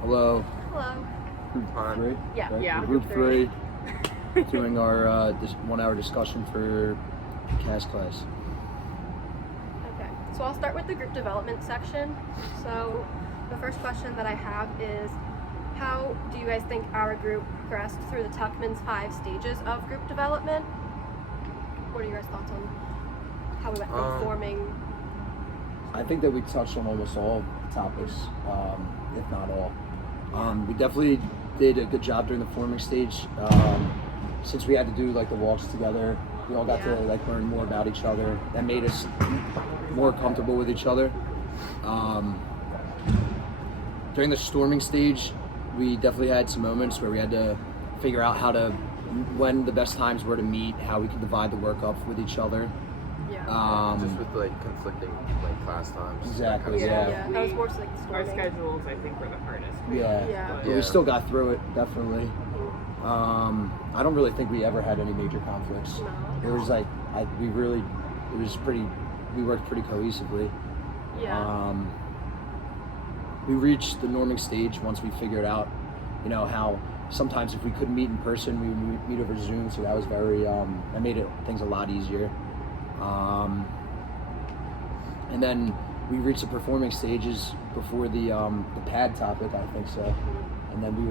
Hello, Hello. group three. Yeah. right? Yeah. Group Group three, doing our 1 hour discussion for CAS class. Okay. So I'll start with the group development section. So the first question that I have is, how do you guys think our group progressed through the Tuckman's 5 stages of group development? What are your guys' thoughts on how we went from forming? I think that we touched on almost all topics, if not all. We definitely did a good job during the forming stage. Since we had to do like the walks together, we all got to like learn more about each other. That made us more comfortable with each other. During the storming stage, we definitely had some moments where we had to figure out when the best times were to meet, how we could divide the work up with each other. Just with like conflicting like class times. Exactly. Yeah. That was more so like Our storming. schedules, I think, were the hardest. Yeah. But we still got through it, definitely. I don't really think we ever had any major conflicts. No. It was like we worked pretty cohesively. Yeah. We reached the norming stage once we figured out, how sometimes if we couldn't meet in person, we would meet over Zoom. So that was that made things a lot easier. And then we reached the performing stages before the pad topic, I think so. And then we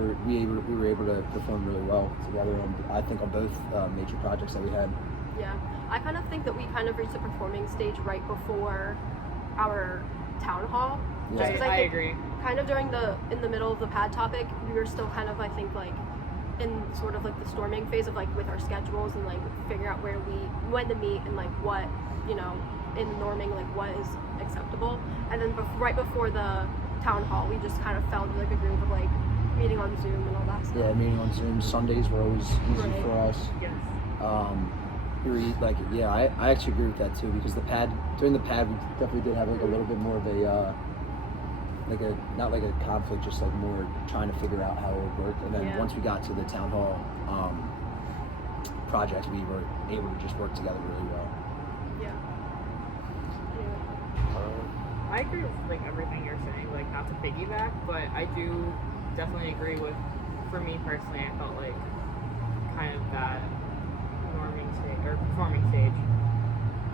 were able to perform really well together, I think on both major projects that we had. Yeah, I kind of think that we kind of reached the performing stage right before our town hall. Yeah. Just 'cause I think agree. Kind of in the middle of the pad topic, we were still kind of, I think, like in sort of like the storming phase of like with our schedules and like figuring out when to meet and like what, in norming like what is acceptable. And then right before the town hall, we just kind of fell into like a groove of like meeting on Zoom and all that stuff. Yeah, meeting on Zoom. Sundays were always easy for us. Yes. I actually agree with that too, because during the pad we definitely did have like a little bit more of a not like a conflict, just like more trying to figure out how it would work. And then once we got to the town hall project, we were able to just work together really well. Yeah. I agree with like everything you're saying, like not to piggyback, but I do definitely agree with, for me personally, I felt like kind of that norming stage or performing stage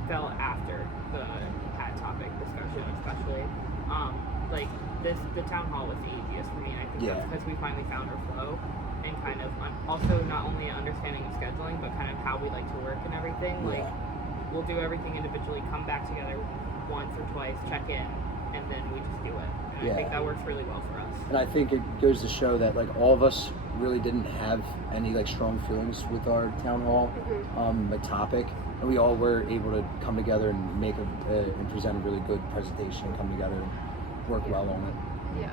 fell after the pad topic discussion, especially. Like the town hall was the easiest for me, and I think that's because we finally found our flow and kind of also not only an understanding of scheduling, but kind of how we like to work and everything. Like we'll do everything individually, come back together once or twice, check in, and then we just do it. And I think that works really well for us. And I think it goes to show that like all of us really didn't have any like strong feelings with our town hall topic, and we all were able to come together and make and present a really good presentation and come together and work well on it. Yeah.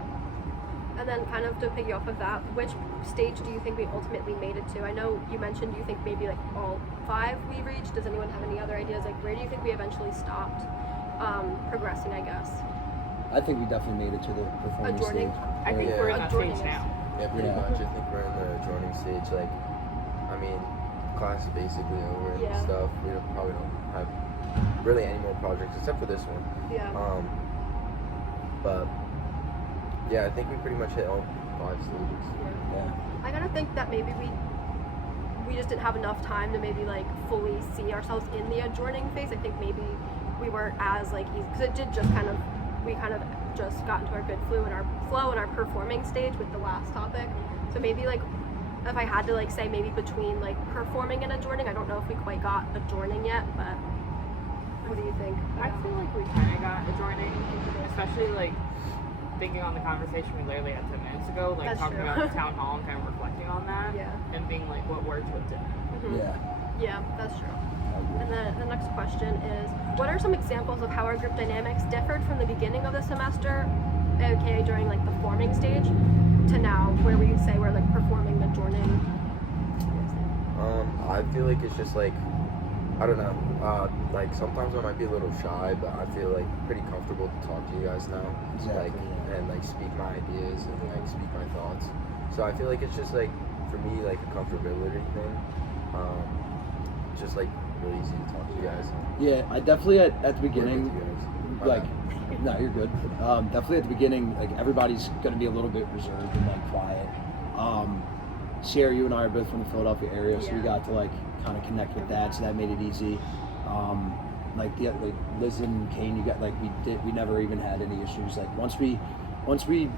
And then kind of to piggy off of that, which stage do you think we ultimately made it to? I know you mentioned you think maybe like all 5 we reached. Does anyone have any other ideas? Like where do you think we eventually stopped progressing, I guess? I think we definitely made it to the performance Adjourning? stage. I think we're in that Adjourning stage now. Yeah, pretty much. I think we're in the adjoining stage. Like, I mean, class is basically over and stuff. We probably don't have really any more projects except for this one. Yeah. But yeah, I think we pretty much hit all 5 stages. Yeah. I kind of think that maybe we just didn't have enough time to maybe like fully see ourselves in the adjourning phase. I think maybe we weren't as like easy, because it did just we kind of just got into our good flow and our performing stage with the last topic. So maybe like if I had to like say maybe between like performing and adjourning, I don't know if we quite got adjourning yet, but what do you think? I feel like we kind of got adjoining, especially like thinking on the conversation we literally had 10 minutes ago, like That's talking true. about the town hall and kind of reflecting on that, and being like, what words what didn't. Yeah, that's true. And then the next question is, what are some examples of how our group dynamics differed from the beginning of the semester, aka during like the forming stage, to now where we say we're like performing, adjourning? I feel like it's just like, I don't know, like sometimes I might be a little shy, but I feel like pretty comfortable to talk to you guys now. Exactly. And like speak my ideas and like speak my thoughts. So I feel like it's just like, for me, like a comfortability thing. It's just like really easy to talk to you guys. Yeah, I definitely at the Work beginning with you guys. My like, bad. no, you're good. Definitely at the beginning, like everybody's going to be a little bit reserved and like quiet. Sierra, you and I are both from the Philadelphia area, so we Yeah. got to like kind of connect with that, so that made it easy. Like Liz and Kane, you got like we never even had any issues. Like once we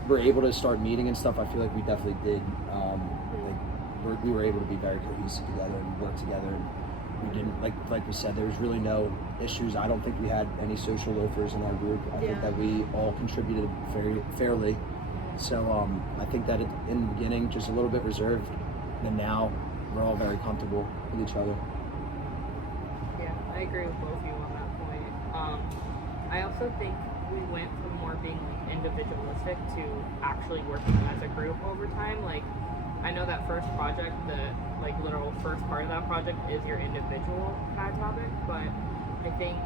were able to start meeting and stuff, I feel like we definitely did. We were able to be very cohesive together and work together. And we didn't like we said, there was really no issues. I don't think we had any social loafers in our group. I think Yeah. that we all contributed very fairly. So I think that in the beginning, just a little bit reserved, and now we're all very comfortable with each other. Yeah, I agree with both of you on that point. I also think we went from more being like individualistic to actually working as a group over time. Like, I know that first project, the like literal first part of that project is your individual pad topic, but I think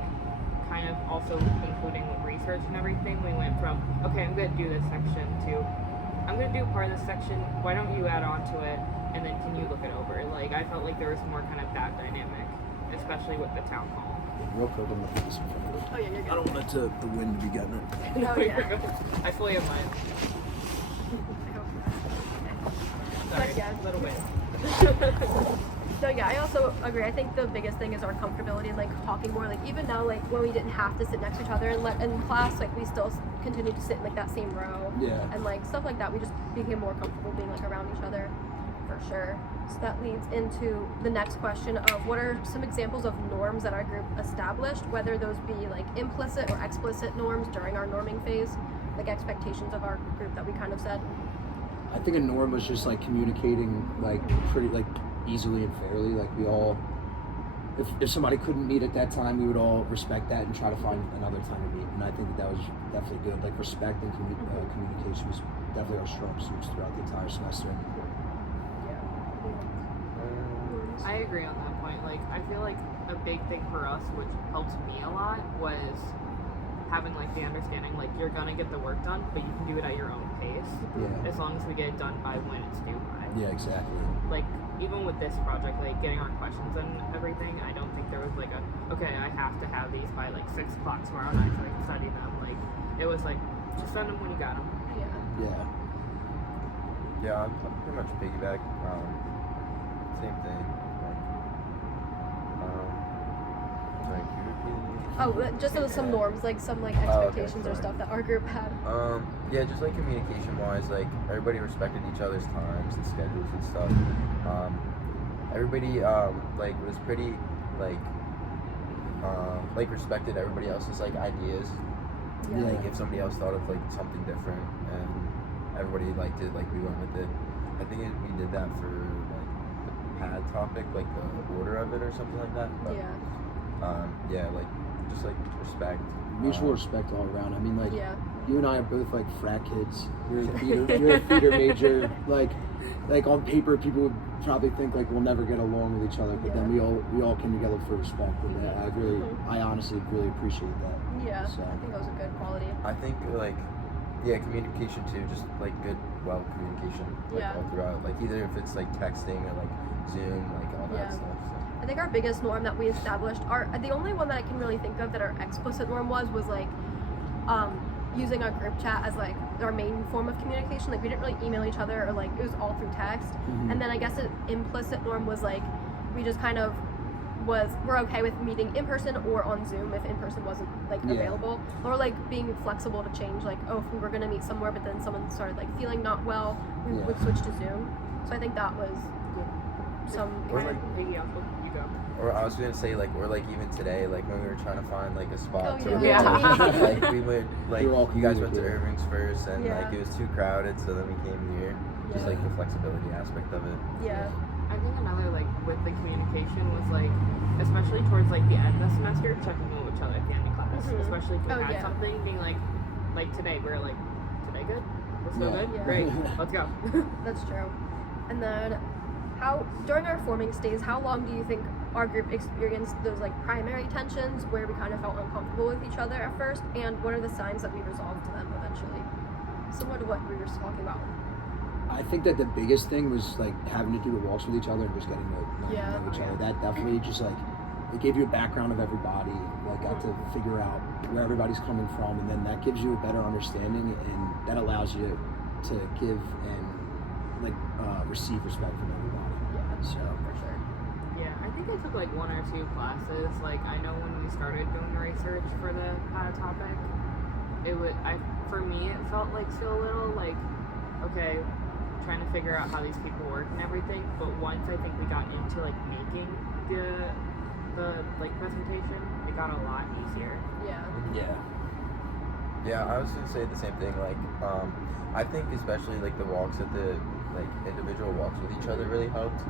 kind of also including with research and everything, we went from, okay, I'm going to do this section to, I'm going to do part of this section, why don't you add on to it, and then can you look it over? Like, I felt like there was more kind of that dynamic, especially with the town hall. Real quick, I'm gonna put this in front of it. Oh yeah, you're good. I don't want the wind to be getting it. Oh yeah. I fully have mine. Sorry, But yeah. a little bit. No, yeah, I also agree. I think the biggest thing is our comfortability and like talking more. Like even now, like when we didn't have to sit next to each other in class, like we still continued to sit in like that same row. Yeah. And like stuff like that, we just became more comfortable being like around each other, for sure. So that leads into the next question of what are some examples of norms that our group established, whether those be like implicit or explicit norms during our norming phase, like expectations of our group that we kind of said. I think a norm was just like communicating like pretty like easily and fairly. Like we all, if somebody couldn't meet at that time, we would all respect that and try to find another time to meet. And I think that was definitely good. Like respect and communication was definitely our strong suits throughout the entire semester. I agree on that point. Like, I feel like a big thing for us, which helped me a lot, was having like the understanding like you're gonna get the work done, but you can do it at your own pace. Yeah. As long as we get it done by when it's due by. Yeah, exactly. Like even with this project, like getting our questions and everything, I don't think there was like a okay, I have to have these by like 6 o'clock tomorrow night so I can study them. Like it was like just send them when you got them. Yeah. Yeah. Yeah, I'm pretty much piggyback. Same thing. Like, you repeat Oh, just some norms, like some like Oh, okay, expectations or sorry. stuff that our group had. Yeah, just like communication wise, like everybody respected each other's times and schedules and stuff. Everybody like was pretty like respected everybody else's like ideas. Yeah. Like if somebody else thought of like something different and everybody liked it, like we went with it. I think we did that for like the pad topic, like the order of it or something like that. But, Yeah. like just like respect. Mutual respect all around. I mean, like Yeah. you and I are both like frat kids. You're a theater major. Like on paper, people would probably think like we'll never get along with each other, but then we all came together for respect. And I honestly really appreciate that. Yeah. So. I think that was a good quality. I think communication too, just like good communication like Yeah. all throughout. Like either if it's like texting or like Zoom, like all that Yeah. stuff. So. I think our biggest norm that we established, the only one that I can really think of that our explicit norm was like using our group chat as like our main form of communication. Like we didn't really email each other or like it was all through text. Mhm. And then I guess an implicit norm was like we just kind of we're okay with meeting in person or on Zoom if in person wasn't like Yeah. available, or like being flexible to change. Like if we were gonna meet somewhere but then someone started like feeling not well, we Yeah. would switch to Zoom. So I think that was some Or kind like- of Iggy, you go. Or I was gonna say like, or like even today, like when we were trying to find like a spot Oh, to yeah. Yeah. like we would like We were all you guys went to communicating. Irving's first and Yeah. like it was too crowded, so then we came here. Just Yeah. like the flexibility aspect of it. yeah. I think another like with the communication was like, especially towards like the end of the semester, checking in with each other at the end of class. Mhm. Especially if we Oh, had yeah. something, being like today we were like, today good? Let's go Yeah. good? Yeah. Great, let's go. That's true. And then, during our forming stage, how long do you think our group experienced those like primary tensions where we kind of felt uncomfortable with each other at first, and what are the signs that we resolved them eventually? Similar to what we were just talking about. I think that the biggest thing was like having to do the walks with each other and just getting to know Yeah. each other. That definitely just like it gave you a background of everybody. Like got to figure out where everybody's coming from, and then that gives you a better understanding, and that allows you to give and receive respect from everybody. Yeah, So for sure. Yeah, I think I took like 1 or 2 classes. Like I know when we started doing research for the topic, for me it felt like still a little like, okay, trying to figure out how these people work and everything. But once I think we got into like making the like presentation, it got a lot easier. Yeah. Yeah, I was gonna say the same thing. Like, I think especially like the walks at the like individual walks with each other really helped,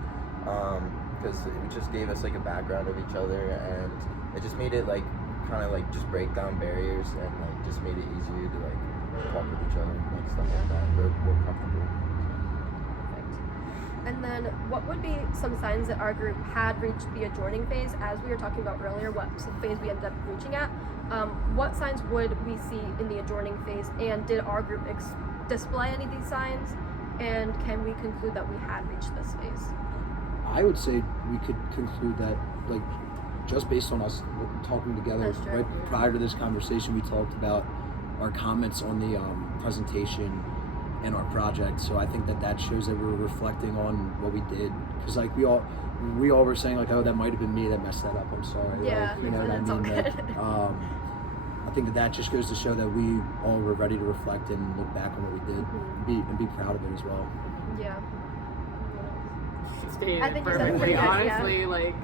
because it just gave us like a background of each other, and it just made it like kind of like just break down barriers and like just made it easier to like walk with each other and like stuff like that. We're more comfortable. And then, what would be some signs that our group had reached the adjourning phase? As we were talking about earlier, what's the phase we ended up reaching at? What signs would we see in the adjourning phase? And did our group display any of these signs? And can we conclude that we had reached this phase? I would say we could conclude that, like, just based on us talking together That's true. right prior to this conversation, we talked about our comments on the presentation and our project. So I think that shows that we're reflecting on what we did, because like we all were saying like, oh, that might have been me that messed that up. I'm sorry. Yeah, like, you know what I it's all mean. Like, good. I think that just goes to show that we all were ready to reflect and look back on what we did, and be proud of it as well. Yeah. She stated I it think you said it perfectly. pretty good, yeah. Honestly, like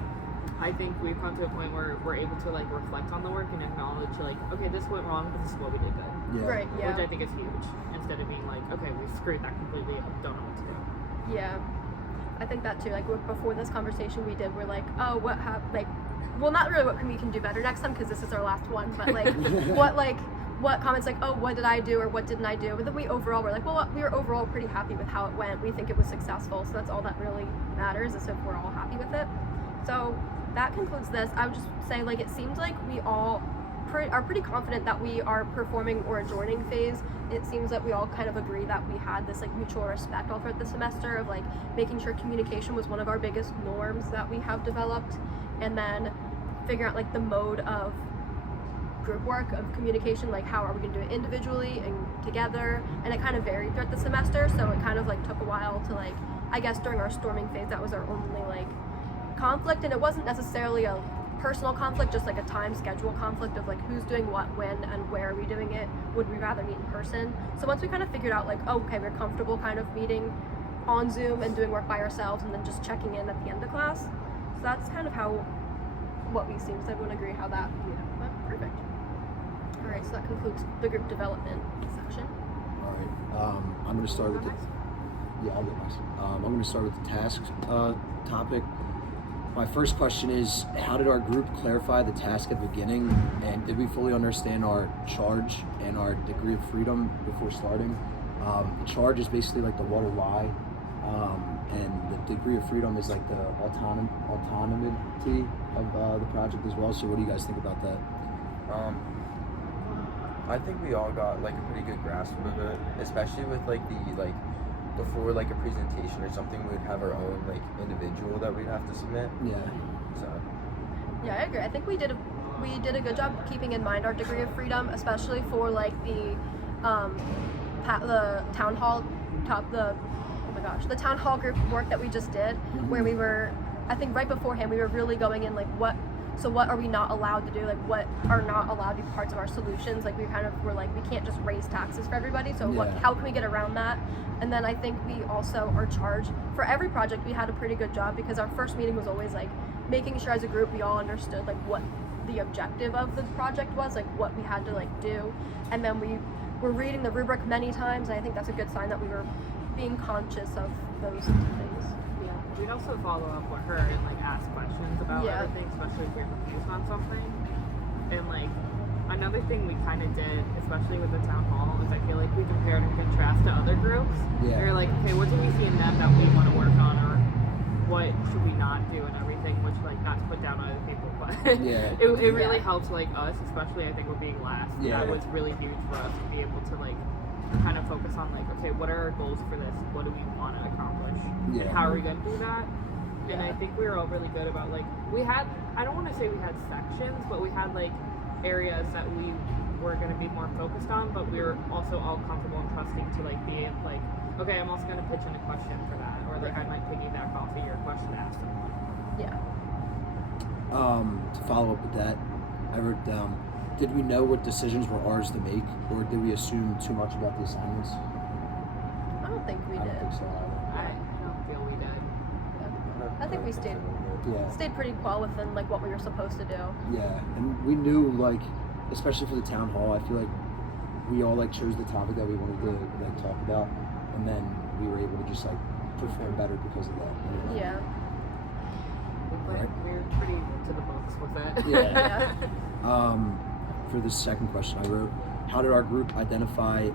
I think we've come to a point where we're able to like reflect on the work and acknowledge like, okay, this went wrong, but this is what we did good. Yeah. Right. Yeah. Which I think is huge. Instead of being like, okay, we screwed that completely up, don't know what to do. Yeah, I think that too. Like before this conversation we did, we're like, oh, what like, well, not really what we can do better next time because this is our last one, but like, what comments like, oh, what did I do or what didn't I do? But then we overall were like, well, we were overall pretty happy with how it went. We think it was successful, so that's all that really matters is if we're all happy with it. So that concludes this. I would just say like it seems like we all are pretty confident that we are performing or adjourning phase. It seems that we all kind of agree that we had this like mutual respect all throughout the semester of like making sure communication was one of our biggest norms that we have developed, and then figuring out like the mode of group work of communication, like how are we going to do it individually and together, and it kind of varied throughout the semester, so it kind of like took a while to like, I guess during our storming phase that was our only like conflict, and it wasn't necessarily a personal conflict, just like a time schedule conflict of like who's doing what, when, and where are we doing it, would we rather meet in person. So once we kind of figured out like, oh, okay, we're comfortable kind of meeting on Zoom and doing work by ourselves and then just checking in at the end of class, so that's kind of how what we seem. Does everyone agree how that went? Perfect. All right, so that concludes the group development section. All right. I'm going to start with I'll get next. I'm going to start with the tasks topic. My first question is, how did our group clarify the task at the beginning, and did we fully understand our charge and our degree of freedom before starting? The charge is basically like the what or why, and the degree of freedom is like the autonomy of the project as well. So what do you guys think about that? I think we all got like a pretty good grasp of it, especially with like before like a presentation or something, we'd have our own like individual that we'd have to submit. Yeah. So Yeah, I agree. I think we did a good job keeping in mind our degree of freedom, especially for like the town hall the town hall group work that we just did, where we were, I think right beforehand we were really going in like what are we not allowed to do, like what are not allowed to be parts of our solutions, like we kind of were like, we can't just raise taxes for everybody, so how can we get around that? And then I think we also are charged for every project. We had a pretty good job because our first meeting was always like making sure as a group we all understood like what the objective of the project was, like what we had to like do, and then we were reading the rubric many times, and I think that's a good sign that we were being conscious of those things. Yeah, we'd also follow up with her and like ask questions about everything, especially if we were confused on something. And like another thing we kind of did, especially with the town hall, is I feel like we compared and contrast to other groups. Yeah. We were like, okay, what do we see in them that we want to work on, or what should we not do, and everything. Which like not to put down other people, but it really helps like us, especially I think with being last. Yeah. That was really huge for us to be able to like kind of focus on like, okay, what are our goals for this? What do we want to accomplish? Yeah. And how are we going to do that? And I think we were all really good about like we had. I don't want to say we had sections, but we had like areas that we were going to be more focused on. But we were also all comfortable and trusting to like be like, okay, I'm also going to pitch in a question for that, or like I might piggyback off of your question to ask someone. Yeah. To follow up with that, I wrote down, did we know what decisions were ours to make, or did we assume too much about the assignments? I don't think we I did. don't think so either. I don't feel we did. I think we stayed Yeah. stayed pretty well within like what we were supposed to do. Yeah, and we knew, like, especially for the town hall, I feel like we all like chose the topic that we wanted to like talk about, and then we were able to just like perform better because of that. You know? Yeah. Right. We're pretty to the books with it. Yeah. For the second question, I wrote, how did our group identify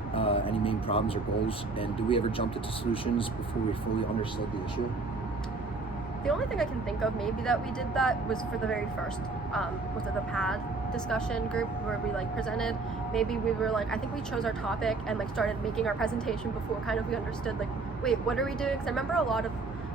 any main problems or goals, and do we ever jump into solutions before we fully understood the issue? The only thing I can think of maybe that we did that was for the very first, was it the PAD discussion group where we like presented. Maybe we were like, I think we chose our topic and like started making our presentation before kind of we understood like, wait, what are we doing? Because I remember a lot of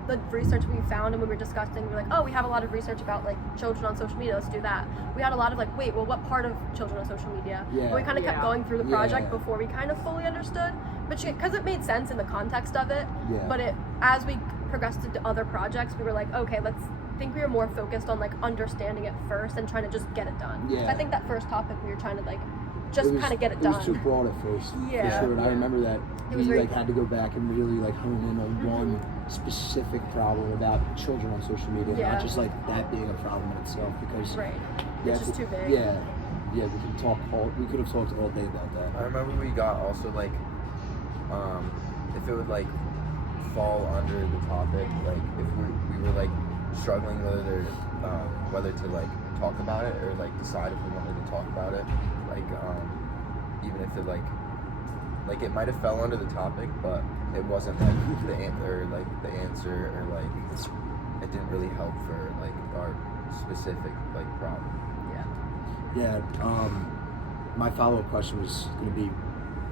the research we found and when we were discussing, we were like, oh, we have a lot of research about like children on social media, let's do that. We had a lot of like, wait, well, what part of children on social media? Yeah. And we kind of kept Yeah. going through the project Yeah. before we kind of fully understood, but because it made sense in the context of it. Yeah. But it as we progressed to other projects, we were like, okay, I think we were more focused on like understanding it first and trying to just get it done. Yeah. I think that first topic we were trying to like just was- kind of get it It was too done. broad at first, Yeah. for sure. And I remember that It was we very- like had to go back and really like hone in on one specific problem about children on social media, Yeah. not just like that being a problem in itself. Because Right. yeah, It's just too big. Yeah, yeah. We could have talked all day about I that. remember we got also like, if it would like fall under the topic, like if we were like struggling whether to like talk about it or like decide if we wanted to talk about it, like even if it like it might have fell under the topic, but it wasn't like the answer or like it didn't really help for like our specific like problem. Yeah. Yeah. My follow-up question was going to be,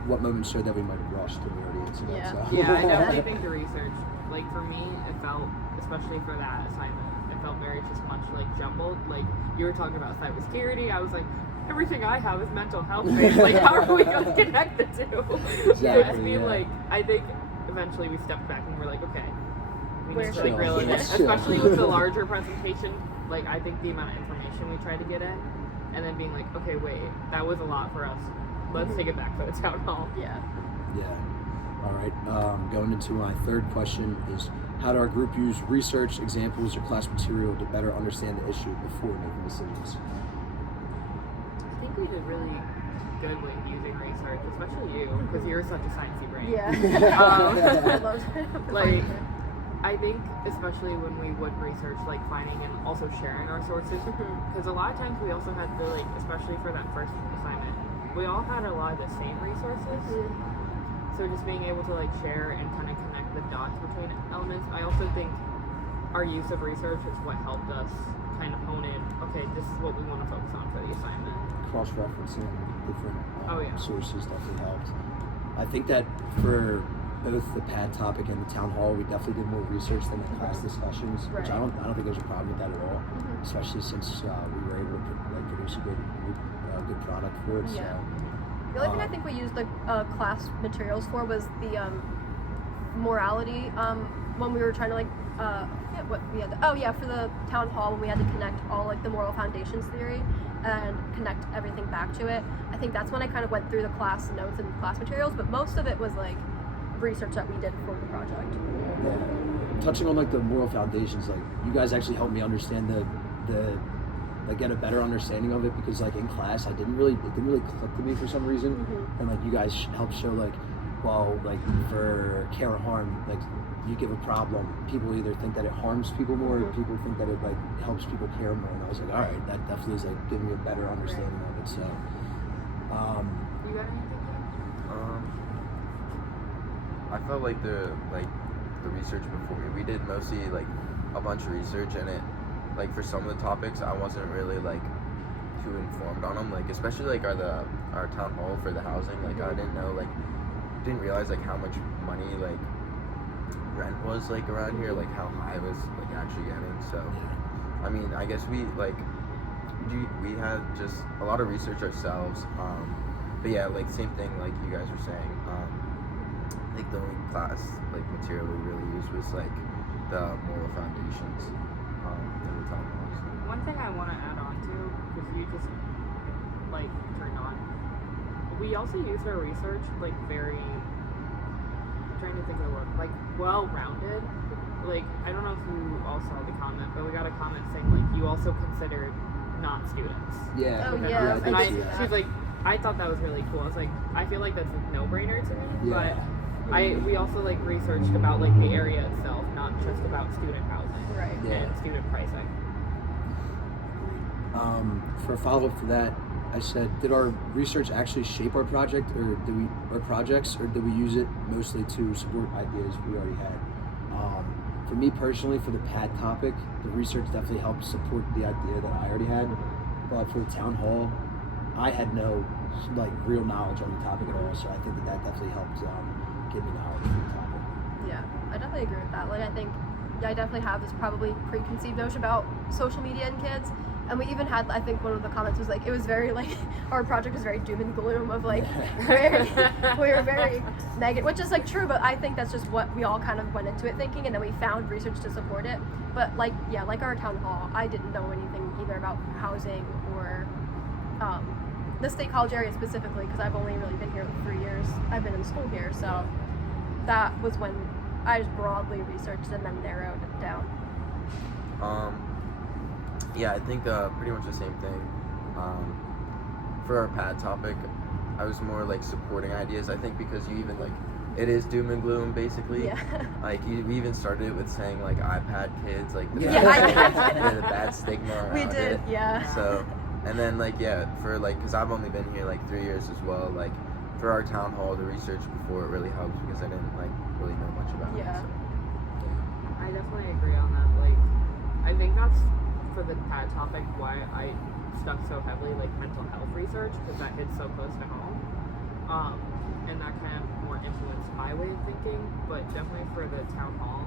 what moments showed that we might have rushed, and we already answered that. Yeah. So. Yeah, I definitely think the research, like for me, it felt, especially for that assignment, it felt very just much like jumbled. Like you were talking about cybersecurity, I was like, everything I have is mental health based. Like how are we going to connect the two? So Exactly, just being yeah. like, I think eventually we stepped back and we're like, okay, we Where need to should like we reel it in. begin? Chill. Especially with the larger presentation. Like I think the amount of information we tried to get in, and then being like, okay, wait, that was a lot for us. Let's take it back for the town hall. Yeah. Yeah. All right. Going into my third question is, how did our group use research, examples, or class material to better understand the issue before making decisions? I think we did really good with using research, especially you, because you're such a sciencey brain. Yeah. I loved it. Like, I think especially when we would research, like finding and also sharing our sources, because a lot of times we also had to like, especially for that first assignment, we all had a lot of the same resources. So just being able to like share and kind of connect the dots between elements. I also think our use of research is what helped us kind of hone in. Okay, this is what we want to focus on for the assignment. Cross-referencing different Oh, yeah. sources definitely helped. I think that for both the PAD topic and the town hall, we definitely did more research than the class discussions, which I Right. don't think there's a problem with that at all. Especially since we were able to produce a good product for it. Yeah. So. The only thing I think we used the class materials for was the morality when we were trying to like for the town hall when we had to connect all like the moral foundations theory and connect everything back to it. I think that's when I kind of went through the class notes and class materials, but most of it was like research that we did for the project. Yeah. Touching on like the moral foundations, like you guys actually helped me understand the like get a better understanding of it, because like in class it didn't really click to me for some reason. And like you guys helped show like, well, like for care or harm, like you give a problem, people either think that it harms people more or people think that it like helps people care more, and I was like, all right, that definitely is like giving me a better understanding of it. So You got anything? I felt like the research before we did mostly like a bunch of research, and it like for some of the topics I wasn't really like too informed on them, like especially like our town hall for the housing, like I didn't realize like how much money like rent was like around here, like how high it was like actually getting. So, I mean, I guess we had just a lot of research ourselves. But yeah, like same thing like you guys were saying. Like the only class like material we really used was like the moral foundations in the town halls. One thing I want to add on to, because you just like turned on, we also used our research like very, I'm trying to think of the word, like well-rounded. Like, I don't know if you all saw the comment, but we got a comment saying like you also considered non-students. Yeah. Oh, within yeah, ours. I And did see she was that. like, I thought that was really cool. I was like, I feel like that's a no-brainer to me, Yeah. but we also like researched about like the area itself, not just about student housing Right. Yeah. and student pricing. For a follow-up to that, I said, did our research actually shape our project, or our projects, or did we use it mostly to support ideas we already had? For me personally, for the pad topic, the research definitely helped support the idea that I already had. But for the town hall, I had no like real knowledge on the topic at all, so I think that definitely helped give me knowledge for the topic. Yeah, I definitely agree with that. Like, I think, yeah, I definitely have this probably preconceived notion about social media and kids. And we even had, I think one of the comments was like, it was very like, our project was very doom and gloom of like, very, we were very negative, which is like true, but I think that's just what we all kind of went into it thinking, and then we found research to support it. But like, yeah, like our town hall, I didn't know anything either about housing or the State College area specifically, because I've only really been here 3 years. I've been in school here, so that was when I just broadly researched and then narrowed it down. Yeah, I think pretty much the same thing. For our pad topic, I was more like supporting ideas. I think because you even like, it is doom and gloom basically. Yeah. Like we even started it with saying like iPad kids, like the Yeah, bad, the bad stigma around We did, it. yeah. So, and then like yeah, for like, cause I've only been here like 3 years as well. Like for our town hall, the research before it really helps because I didn't like really know much about Yeah. it. I definitely agree on that. Like, I think that's for the pad topic why I stuck so heavily like mental health research, because that hits so close to home. And that kind of more influenced my way of thinking. But definitely for the town hall,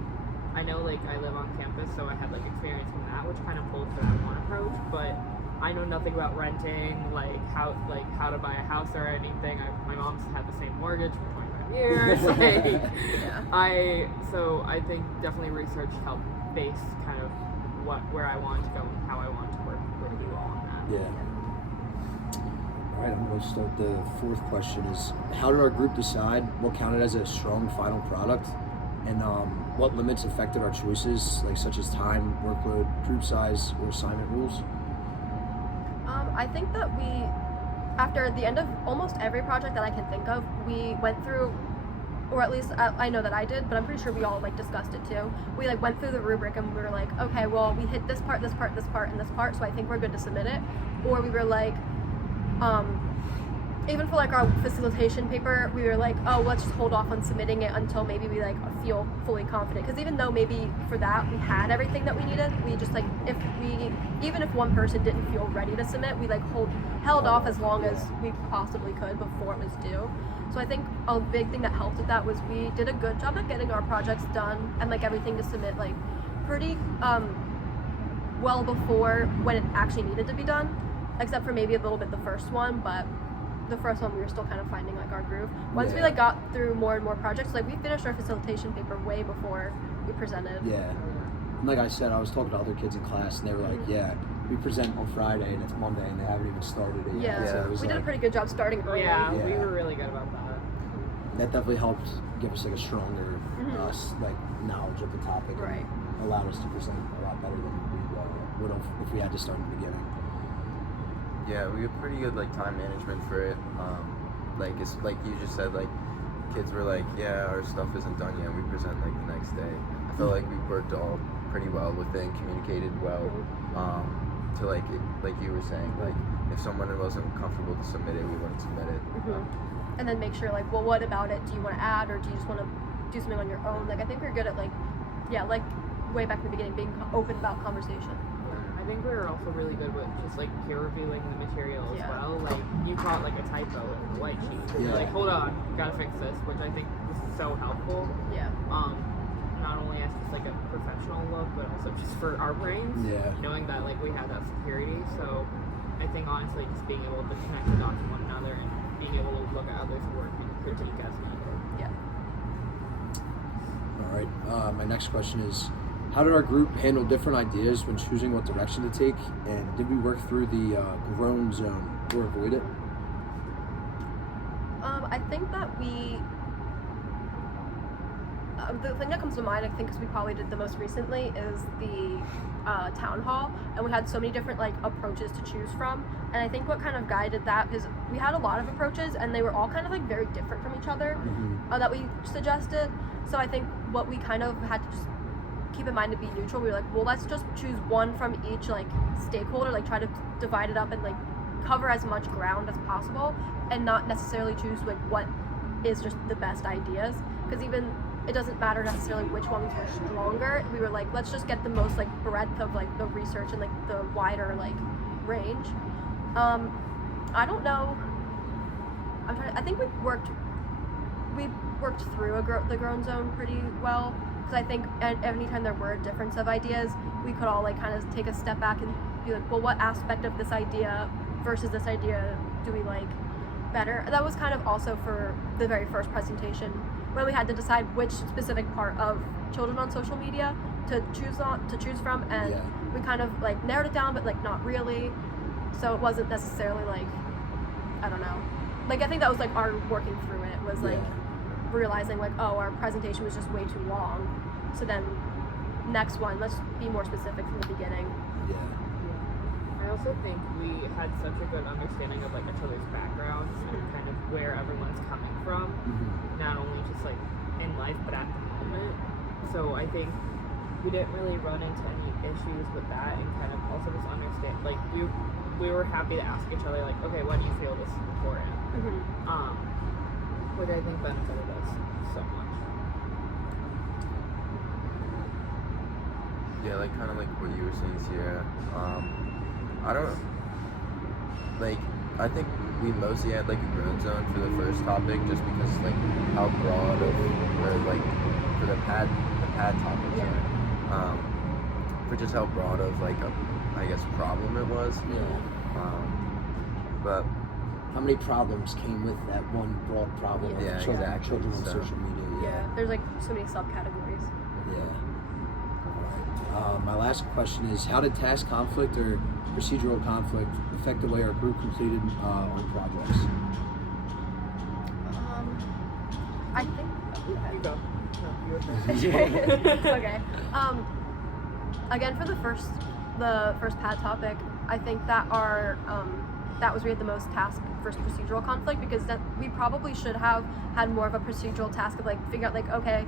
I know like I live on campus, so I had like experience in that, which kind of pulled for that one approach. But I know nothing about renting, like how to buy a house or anything. My mom's had the same mortgage for 25 years. Like, Yeah. I think definitely research helped base kind of where I wanted to go and how I wanted to work with you all on that. Yeah. All right, I'm going to start the fourth question is, how did our group decide what counted as a strong final product, and what limits affected our choices, like such as time, workload, group size, or assignment rules? I think that we, after the end of almost every project that I can think of, we went through, or at least I know that I did, but I'm pretty sure we all like discussed it too. We like went through the rubric and we were like, okay, well we hit this part, this part, this part, and this part, so I think we're good to submit it. Or we were like, even for like our facilitation paper, we were like, oh, let's just hold off on submitting it until maybe we like feel fully confident. Because even though maybe for that we had everything that we needed, we just like, even if one person didn't feel ready to submit, we like held off as long as we possibly could before it was due. So I think a big thing that helped with that was we did a good job at getting our projects done and like everything to submit like pretty well before when it actually needed to be done, except for maybe a little bit the first one, but the first one we were still kind of finding like our groove. Once we Yeah. like got through more and more projects, like we finished our facilitation paper way before we presented. Yeah. And like I said, I was talking to other kids in class, and they were like, yeah, we present on Friday, and it's Monday, and they haven't even started it yet. Yeah, So it was we did a like, pretty good job starting early. Yeah, we Yeah. were really good about that. that definitely helped give us like a stronger Mhm. like knowledge of the topic, Right. and allowed us to present a lot better than we would have if we had to start in the beginning. Yeah, we have pretty good like time management for it. Like it's like you just said, like kids were like, yeah, our stuff isn't done yet. We present like the next day. I feel like we worked all pretty well with it and communicated well. To like you were saying, like if someone wasn't comfortable to submit it, we wouldn't submit it. And then make sure like, well, what about it do you want to add, or do you just want to do something on your own? Like I think we're good at like, yeah, like way back in the beginning, being open about conversation. I think we were also really good with just like peer reviewing the material as Yeah. well. Like you caught like a typo in the white sheet. And Yeah. you're like, hold on, gotta fix this, which I think was so helpful. Yeah. not only as just like a professional look, but also just for our brains. Yeah. Knowing that like we have that security. So I think honestly, just being able to connect the dots to one another and being able to look at others' work and critique as needed. Yeah. All right. My next question is, how did our group handle different ideas when choosing what direction to take, and did we work through the grown zone or avoid it? I think that we. The thing that comes to mind, I think, because we probably did the most recently, is the town hall, and we had so many different like approaches to choose from. And I think what kind of guided that, because we had a lot of approaches, and they were all kind of like very different from each other that we suggested. So I think what we kind of had to just keep in mind to be neutral, we were like, well, let's just choose one from each like stakeholder, like try to divide it up and like cover as much ground as possible, and not necessarily choose like what is just the best ideas, because even it doesn't matter necessarily which ones were stronger. We were like, let's just get the most like breadth of like the research and like the wider like range. I don't know. I think we worked through the grown zone pretty well, because I think anytime there were a difference of ideas, we could all like kind of take a step back and be like, well, what aspect of this idea versus this idea do we like better? That was kind of also for the very first presentation, when we had to decide which specific part of children on social media to choose from, and we kind of like narrowed it down, but like not really. So it wasn't necessarily like, I don't know. Like I think that was like our working through it was like realizing like, oh, our presentation was just way too long. So then next one, let's be more specific from the beginning. I also think we had such a good understanding of like each other's backgrounds and kind of where everyone's coming from, not only just like in life but at the moment. So I think we didn't really run into any issues with that, and kind of also just understand like we were happy to ask each other like, okay, what do you feel this is important? Which I think benefited us so much. Yeah, like kind of like what you were saying, Sierra. I don't like. I think we mostly had like a grown zone for the first topic, just because like how broad of, or like for the pad topic, for just how broad of like a, I guess, problem it was. But how many problems came with that one broad problem of children on social media? There's like so many subcategories. My last question is, how did task conflict or procedural conflict affect the way our group completed our projects? I think. You go. No, you were first. Okay. Again, for the first pad topic, I think that our that was where we had the most task versus procedural conflict, because that we probably should have had more of a procedural task of like figure out like, okay,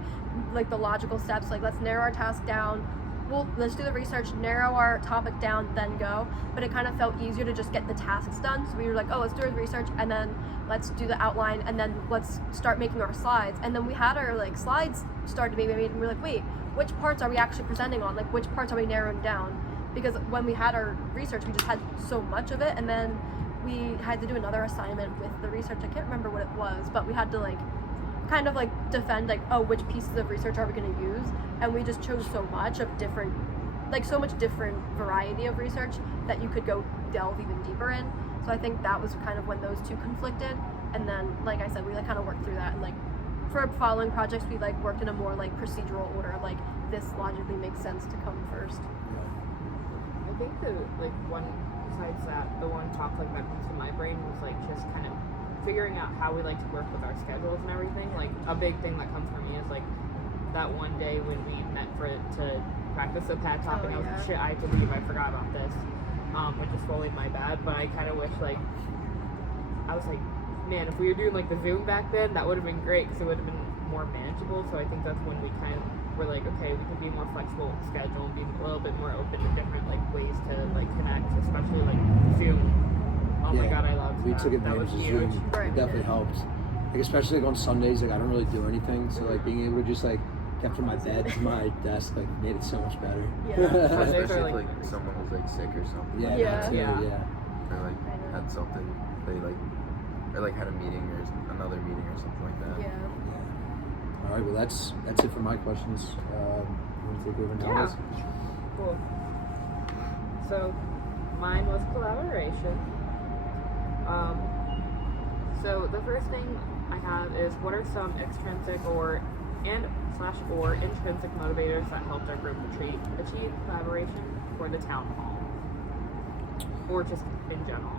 like the logical steps, like let's narrow our task down. Well, let's do the research, narrow our topic down, then go. But it kind of felt easier to just get the tasks done. So we were like, oh, let's do our research, and then let's do the outline, and then let's start making our slides. And then we had our like slides started to be made, and we were like, wait, which parts are we actually presenting on? Like, which parts are we narrowing down? Because when we had our research, we just had so much of it, and then we had to do another assignment with the research. I can't remember what it was, but we had to like kind of like defend like, oh, which pieces of research are we going to use, and we just chose so much of different, like so much different variety of research that you could go delve even deeper in. So I think that was kind of when those two conflicted, and then like I said, we like kind of worked through that, and like for following projects we like worked in a more like procedural order, like this logically makes sense to come first. I think the like one besides that, the one conflict that comes to my brain was like just kind of figuring out how we like to work with our schedules and everything. Like a big thing that comes for me is like that one day when we met to practice the pad topic. I was like, shit, I have to leave, I forgot about this, which is fully my bad. But I kind of wish like I was like, man, if we were doing like the Zoom back then, that would have been great, because it would have been more manageable. So I think that's when we kind of were like, okay, we can be more flexible with the schedule and be a little bit more open to different like ways to like connect, especially like Zoom. Oh my god, I loved we that. took advantage of Zoom. Right. It definitely helped. Like especially like on Sundays, like I don't really do anything, so like being able to just like get from my bed to my desk like made it so much better. especially if like- like someone was like sick or something. That too, Or like had something they like, or like had a meeting or another meeting or something like that. All right. Well, that's it for my questions. You want to take over now? Yeah. Liz? Cool. So, mine was collaboration. So the first thing I have is what are some extrinsic or intrinsic motivators that helped our group achieve collaboration for the town hall, or just in general.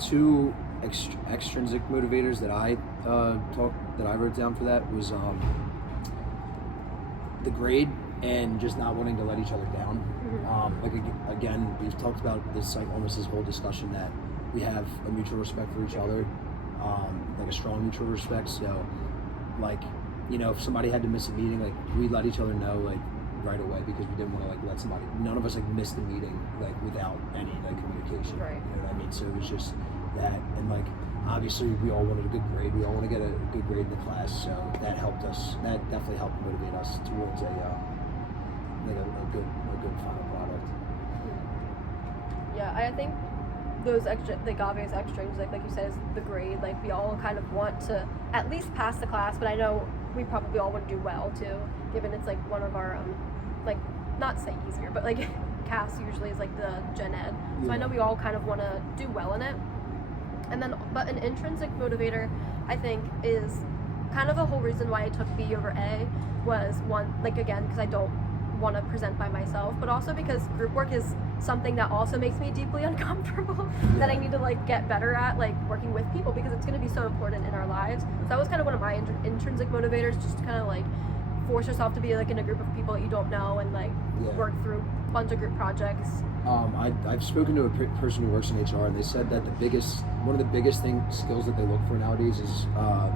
Two extrinsic motivators that I wrote down for that was the grade and just not wanting to let each other down. Again, we've talked about this like almost this whole discussion that we have a mutual respect for each other, like a strong mutual respect. So, like, you know, if somebody had to miss a meeting, like we let each other know like right away because we didn't want to like let somebody. None of us like missed the meeting like without any like communication. Right. You know what I mean? So it was just that, and like obviously we all wanted a good grade. We all want to get a good grade in the class. So that helped us. That definitely helped motivate us towards a good final product. Yeah, I think those extra, like obvious extras, like you said, is the grade. Like we all kind of want to at least pass the class, but I know we probably all want to do well too, given it's like one of our like not say easier, but like CAS usually is like the gen ed. So I know we all kind of want to do well in it. And then, but an intrinsic motivator, I think, is kind of the whole reason why I took B over A was one, like again, because I don't want to present by myself, but also because group work is something that also makes me deeply uncomfortable that I need to like get better at, like working with people, because it's going to be so important in our lives. So that was kind of one of my intrinsic motivators, just to kind of like force yourself to be like in a group of people that you don't know and like work through a bunch of group projects. I've spoken to a person who works in HR, and they said that one of the biggest skills that they look for nowadays is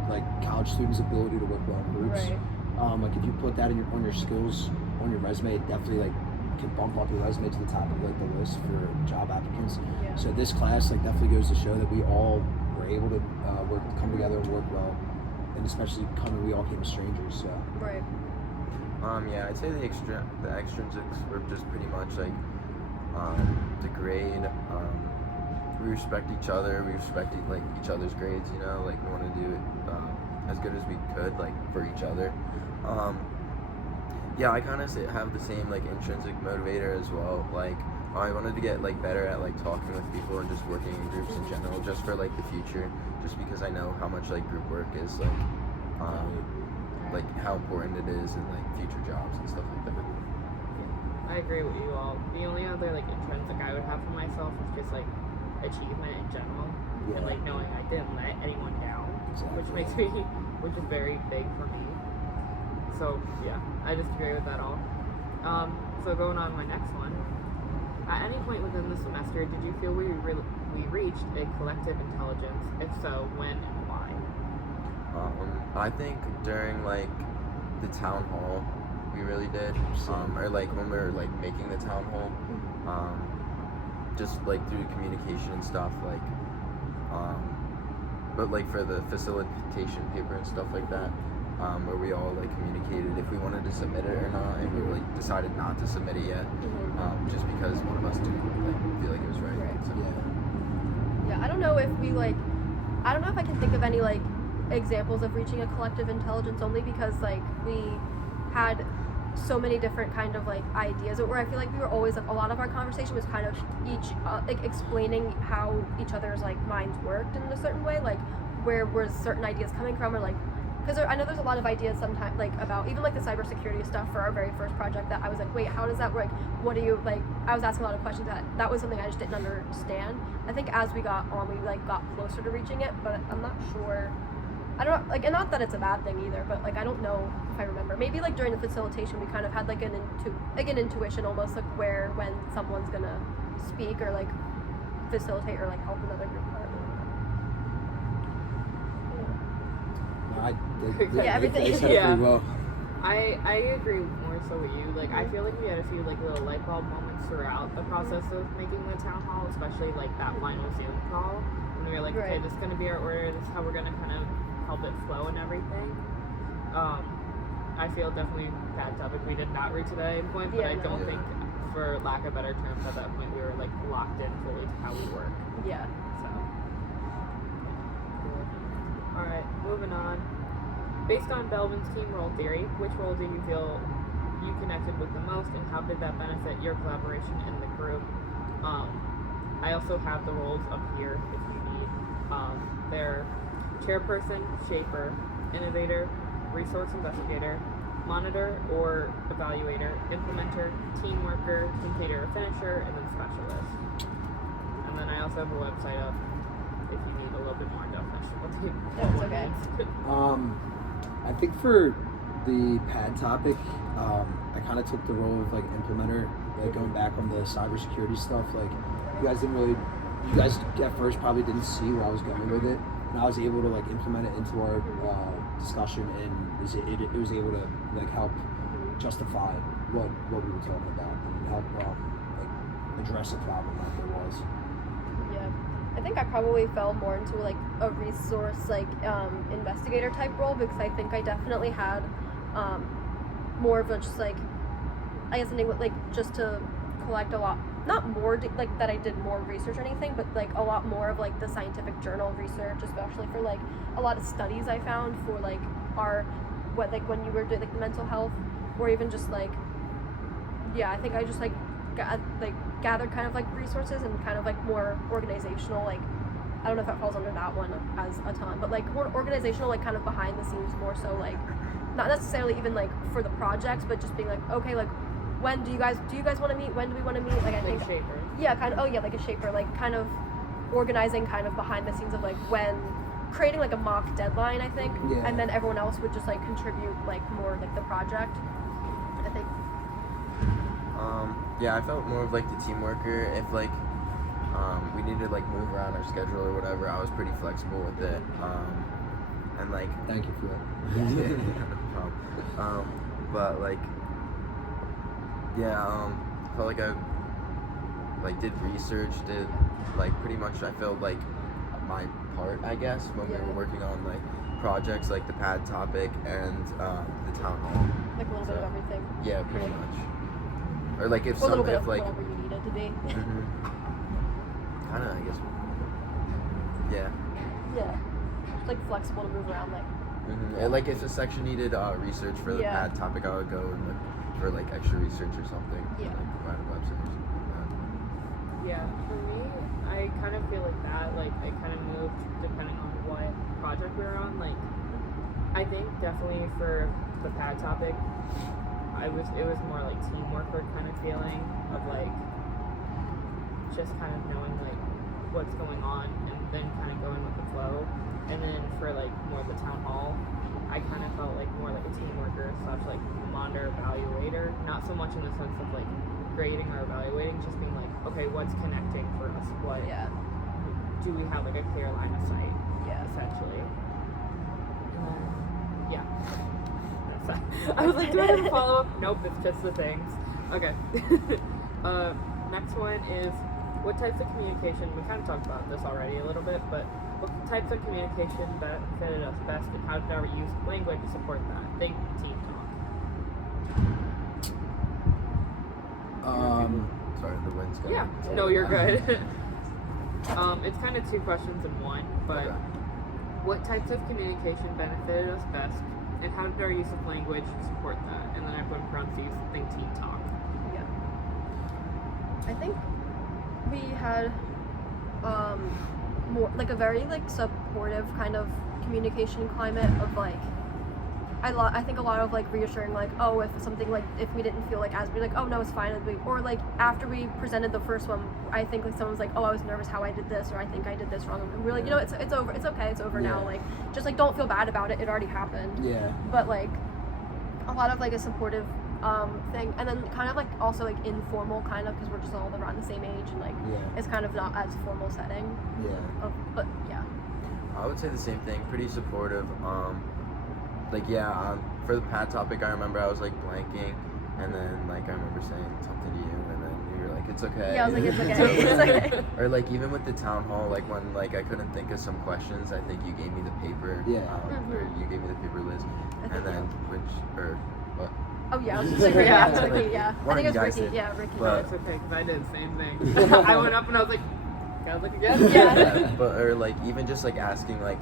like college students' ability to work well in groups. Right. Like if you put that on your skills on your resume, it definitely like can bump up your resume to the top of like the list for job applicants. Yeah. So this class like definitely goes to show that we all were able to come together and work well, and especially we all came as strangers. So. Right. Yeah, I'd say the extrinsics were just pretty much like the grade. We respect each other. We respect like each other's grades. You know, like we want to do it as good as we could, like for each other. Yeah, I kind of have the same like intrinsic motivator as well. Like I wanted to get like better at like talking with people and just working in groups in general, just for like the future. Just because I know how much like group work is like how important it is in like future jobs and stuff like that. I agree with you all. The only other like intrinsic I would have for myself is just like achievement in general, and like knowing I didn't let anyone down, which is very big for me. So yeah, I just agree with that all. So going on to my next one. At any point within the semester, did you feel we reached a collective intelligence? If so, when and why? I think during like the town hall, we really did. Or like when we were like making the town hall, just like through communication and stuff, like but like for the facilitation paper and stuff like that, where we all like communicated if we wanted to submit it or not, and we like decided not to submit it yet, just because one of us didn't like feel like it was right. So. Yeah, I don't know if I can think of any like examples of reaching a collective intelligence, only because like we had so many different kind of like ideas, where I feel like we were always like a lot of our conversation was kind of like explaining how each other's like minds worked in a certain way, like where were certain ideas coming from, or like because I know there's a lot of ideas sometimes like about even like the cybersecurity stuff for our very first project that I was like, wait, how does that work? What do you like? I was asking a lot of questions that was something I just didn't understand. I think as we got on, we like got closer to reaching it, but I'm not sure. I don't like, and not that it's a bad thing either, but like I don't know if I remember. Maybe like during the facilitation, we kind of had like an intuition almost, like when someone's gonna speak or like facilitate or like help another group. Everything. They said it pretty well. I agree more so with you. Like I feel like we had a few like little light bulb moments throughout the process of making the town hall, especially like that final Zoom call when we were like, okay, this is gonna be our order. This is how we're gonna kind of help it flow and everything. I feel definitely that topic we did not reach at that point, but I don't think, for lack of better terms, at that point we were like locked in fully to how we work. Yeah. So. Cool. All right, moving on. based on Belvin's team role theory, which role do you feel you connected with the most, and how did that benefit your collaboration in the group? I also have the roles up here if you need. They're chairperson, shaper, innovator, resource investigator, monitor or evaluator, implementer, team worker, completer or finisher, and then specialist. And then I also have a website up if you need a little bit more definition. That's okay. I think for the pad topic, I kind of took the role of like implementer, like going back on the cybersecurity stuff. Like you guys at first probably didn't see where I was going with it, and I was able to like implement it into our discussion, and it was able to like help justify what we were talking about and help like address a problem that there was. Yeah, I think I probably fell more into like a resource like investigator type role, because I think I definitely had more of a just like, I guess like just to collect a lot, not more like that I did more research or anything, but like a lot more of like the scientific journal research, especially for like a lot of studies I found for like like when you were doing like the mental health, or even just like, yeah, I think I just like gathered kind of like resources and kind of like more organizational, like I don't know if that falls under that one as a ton, but like more organizational, like kind of behind the scenes, more so like not necessarily even like for the projects, but just being like, okay, like when do you guys want to meet? When do we want to meet? Like I think shaper. Yeah, kind of. Oh yeah, like a shaper, like kind of organizing kind of behind the scenes of like when creating like a mock deadline, I think, Yeah. and then everyone else would just like contribute like more like the project, I think. Yeah, I felt more of like the team worker. If like we needed to like move around our schedule or whatever, I was pretty flexible with it. And like Thank you for that. yeah, no problem. But like yeah, felt like I like did research, did like pretty much I felt like my part, I guess, when we Yeah. were working on like projects like the pad topic and the town hall. Like a little bit of So, everything. Yeah, pretty Yeah. much. Or like if A little some bit if of like whatever you needed to be. kind of I guess yeah. Yeah. Just like flexible to move around, like. And like if a section needed research for the Yeah. pad topic, I would go and look for like extra research or something. Yeah. And, like provide a website or something like that. Yeah, for me, I kind of feel like that. Like, I kind of moved depending on what project we were on. Like, I think definitely for the pad topic, it was more like teamwork kind of feeling of like just kind of knowing like what's going on and then kind of going with the flow. And then for like more of the town hall, I kind of felt like more like a team worker / like monitor evaluator, not so much in the sense of like grading or evaluating, just being like, okay, what's connecting for us? What Yeah. do we have like a clear line of sight? Yeah. Essentially. Yeah. That's I was like, do I have a follow up? Nope, it's just the things. Okay. Next one is what types of communication, we kind of talked about this already a little bit, but what types of communication benefited us best, and how did our use of language support that? Think team talk. Sorry, the wind's going. Yeah, no, you're good. It's kind of two questions in one, but Okay. what types of communication benefited us best, and how did our use of language support that? And then I put in parentheses, think team talk. Yeah. I think we had more like a very like supportive kind of communication climate of like I think a lot of like reassuring, like, oh, if something like if we didn't feel like as we like, oh no, it's fine, or like after we presented the first one, I think like someone's like, oh, I was nervous how I did this, or I think I did this wrong, and we're like, you know, it's over, it's okay, it's over now, Yeah. like just like don't feel bad about it, it already happened. Yeah. But like a lot of like a supportive thing, and then kind of like also like informal kind of, because we're just all around the same age, and like Yeah. it's kind of not as formal setting Yeah. but yeah. I would say the same thing. Pretty supportive. For the pad topic, I remember I was like blanking, and then like I remember saying something to you, and then you were like, "It's okay." Yeah, I was like, it's okay. It's okay. Or like even with the town hall, like when like I couldn't think of some questions, I think you gave me the paper. Yeah. Or you gave me the paper, Liz, I think and then what? Oh yeah, I was just like, yeah, Yeah. Ricky, yeah. I One think of it you was guys Ricky. did. Yeah, Ricky. But- It's okay, because I did the same thing. I went up and I was like, gotta look again? Yeah. But or like even just like asking like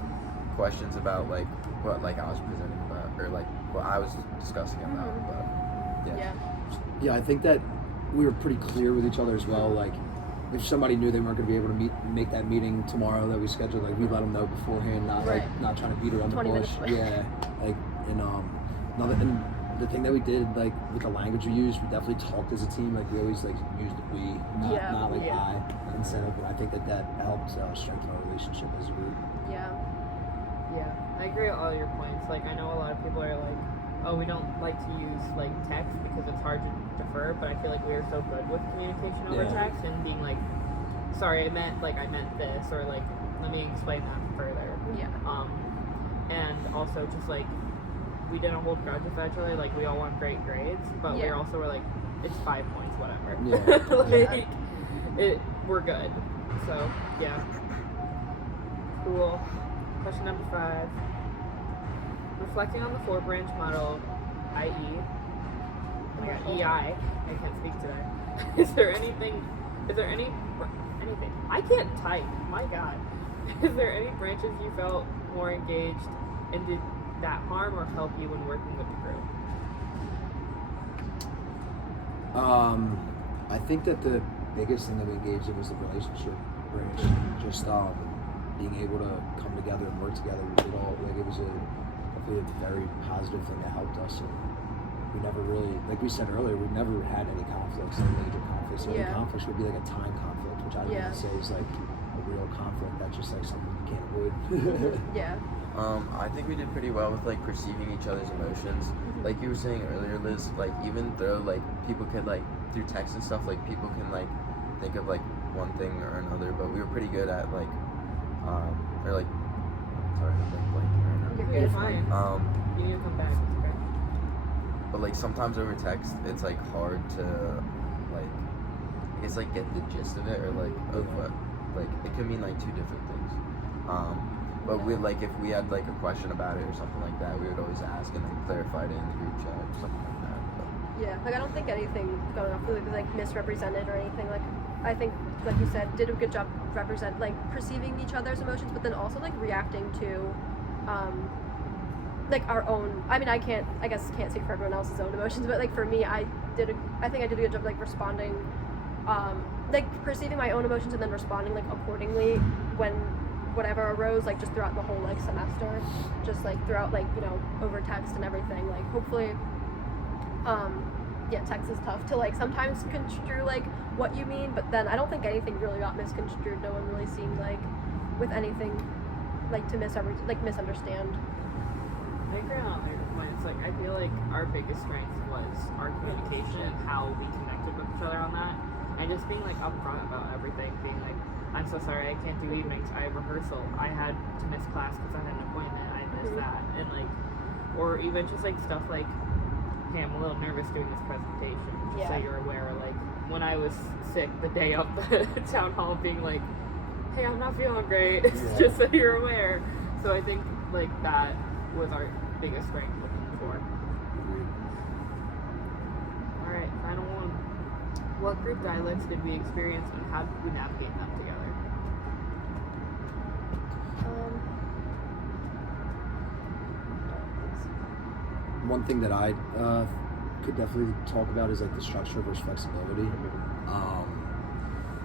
questions about like what like I was presenting about, or like what I was discussing about. Mhm. But Yeah. Yeah, I think that we were pretty clear with each other as well. Like, if somebody knew they weren't going to be able to make that meeting tomorrow that we scheduled, like we let them know beforehand, not Right. like not trying to beat around the 20 bush. minutes away. Yeah, like and the thing that we did, like with the language we used, we definitely talked as a team. Like we always like used we, not like Yeah. I instead of. And I think that helped strengthen our relationship as a group. Yeah. Yeah, I agree with all your points. Like, I know a lot of people are like, oh, we don't like to use like text because it's hard to defer, but I feel like we are so good with communication over Yeah. text and being like, sorry, I meant this, or like, let me explain that further. Yeah. And also just like, we didn't hold grudges with each other. Like, we all want great grades, but we Yeah. also were like, it's 5 points, whatever. Yeah. like, we're good. So yeah. Cool. Question number 5. Reflecting on the 4-branch model, i.e., oh my god, EI, I can't speak today. Is there anything, I can't type, my god. Is there any branches you felt more engaged, and did that harm or help you when working with the group? I think that the biggest thing that we engaged in was the relationship branch. Just being able to come together and work together. We did all like it was definitely a very positive thing that helped us. And we never really, like we said earlier, we never had any conflicts, any major conflicts. The only Yeah. conflicts would be like a time conflict, which I would Yeah. say is like a real conflict. That's just like something you can't avoid. Yeah. I think we did pretty well with like perceiving each other's emotions. Like you were saying earlier, Liz, like even though like people could like through text and stuff, like people can like think of like one thing or another, but we were pretty good at like or like sorry, like blanking right now. You're fine. You need to come back. It's okay. But like sometimes over text, it's like hard to like I guess like get the gist of it or like of what like it could mean like two different things. But we like if we had like a question about it or something like that, we would always ask and then clarify it in the group chat or something like that. But, Yeah, like I don't think anything going off really was like misrepresented or anything. Like I think, like you said, did a good job perceiving each other's emotions, but then also like reacting to, like our own. I mean, I guess can't speak for everyone else's own emotions, but like for me, I think I did a good job like responding, like perceiving my own emotions and then responding like accordingly when whatever arose, like just throughout the whole like semester, just like throughout like over text and everything. Like hopefully. Yeah, text is tough to like sometimes construe like what you mean, but then I don't think anything really got misconstrued. No one really seemed like with anything like to misunderstand. I agree on all your points. Like, I feel like our biggest strength was our communication and how we connected with each other on that, and just being like upfront about everything. Being like, I'm so sorry, I can't do evenings. I have rehearsal. I had to miss class because I had an appointment. I missed that, and like, or even just like stuff like, hey, I'm a little nervous doing this presentation. Just so Yeah. you're aware. Like, when I was sick the day of the town hall, being like, hey, I'm not feeling great. Yeah. Just so you're aware. So I think like that was our biggest strength looking for. Alright, final one. What group dialects did we experience and how did we navigate them together? One thing that I could definitely talk about is like the structure versus flexibility.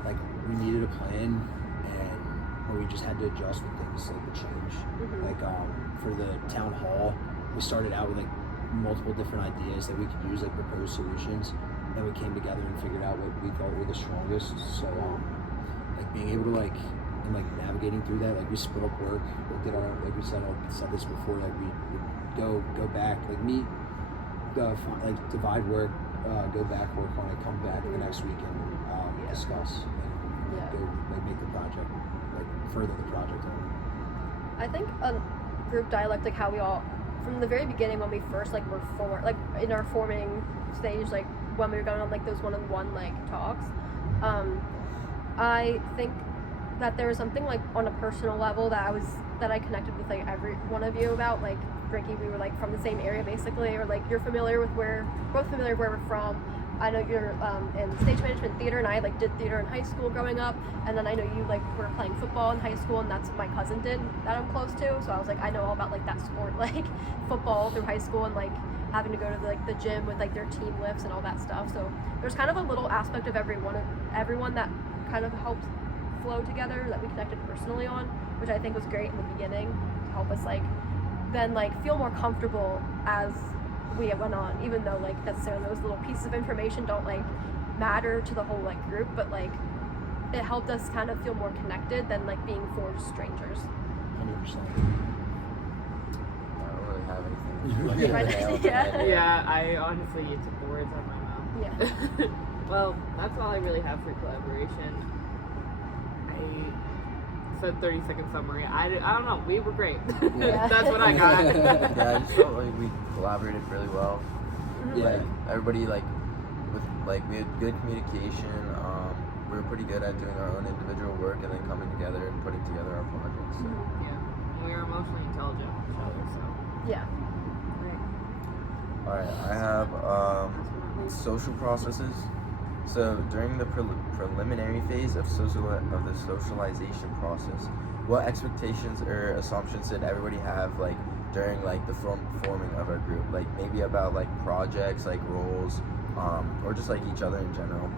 Like we needed a plan, and we just had to adjust when things like would change. Like for the town hall, we started out with like multiple different ideas that we could use, like proposed solutions. Then we came together and figured out what we felt were the strongest. So like being able to like navigating through that, like we split up work. We did our like we said this before. Like we would go back, like meet, like divide work, go back, work on it, come back the next week and discuss and go like make the project, like further the project on. I think a group dialect, like how we all, from the very beginning when we first like were like in our forming stage, like when we were going on like those one-on-one like talks, I think that there was something like on a personal level that I connected with like every one of you about. Like Ricky, we were like from the same area basically, or like you're familiar with both familiar with where we're from, I know you're in stage management theater, and I like did theater in high school growing up, and then I know you like were playing football in high school, and that's what my cousin did that I'm close to. So I was like, I know all about like that sport, like football through high school, and like having to go to the gym with like their team lifts and all that stuff. So there's kind of a little aspect of everyone that kind of helped flow together that we connected personally on, which I think was great in the beginning to help us like then like feel more comfortable as we went on, even though like necessarily those little pieces of information don't like matter to the whole like group, but like it helped us kind of feel more connected than like being four strangers. 100%. I don't really have anything. Yeah. Like, nailed it. Yeah. Yeah, I honestly, you took the words out of my mouth. Yeah. Well, that's all I really have for collaboration. I said 30-second summary. I don't know. We were great. Yeah. That's what I got. Yeah, I just felt like we collaborated really well. Mhm. Yeah. Like everybody we had good communication. We were pretty good at doing our own individual work and then coming together and putting together our projects. So. Mhm. Yeah. We were emotionally intelligent with each other, so. Yeah. All right, I have social processes. So during the preliminary phase of the socialization process, what expectations or assumptions did everybody have like during like the forming of our group? Like maybe about like projects, like roles, or just like each other in general.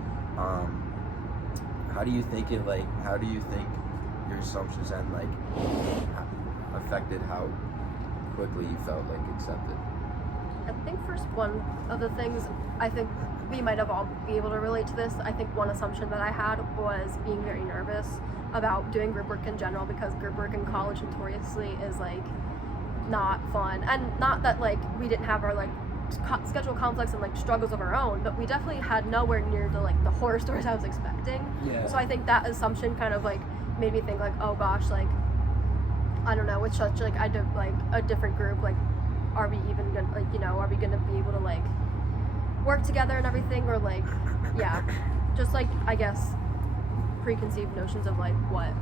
How do you think your assumptions and like affected how quickly you felt like accepted? I think first one of the things, I think we might have all be able to relate to this. I think one assumption that I had was being very nervous about doing group work in general, because group work in college notoriously is like not fun, and not that like we didn't have our like schedule conflicts and like struggles of our own, but we definitely had nowhere near the like the horror stories I was expecting. Yeah. So I think that assumption kind of like made me think like, oh gosh, like I don't know, with such like a different group, like are we even gonna like, you know, are we gonna be able to like work together and everything, or like yeah, just like I guess preconceived notions of like what